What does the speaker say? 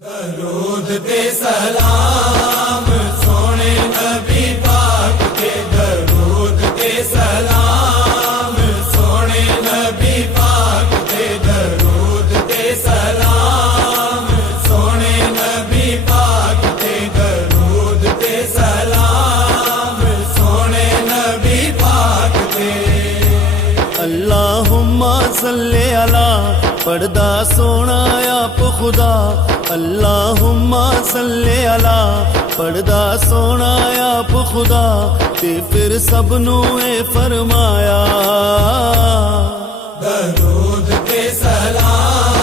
درود تے سلام سونے نبی پاک کے، درود تے سلام سونے نبی پاک کے، درود تے سلام سونے نبی پاک کے، درود تے سلام سونے نبی پاک کے۔ اللہم صلی علی پڑھدا سونا آپ خدا، اللہم صلی علی پڑھدا سونا آپ خدا، تے پھر سب نو اے فرمایا درود تے سلام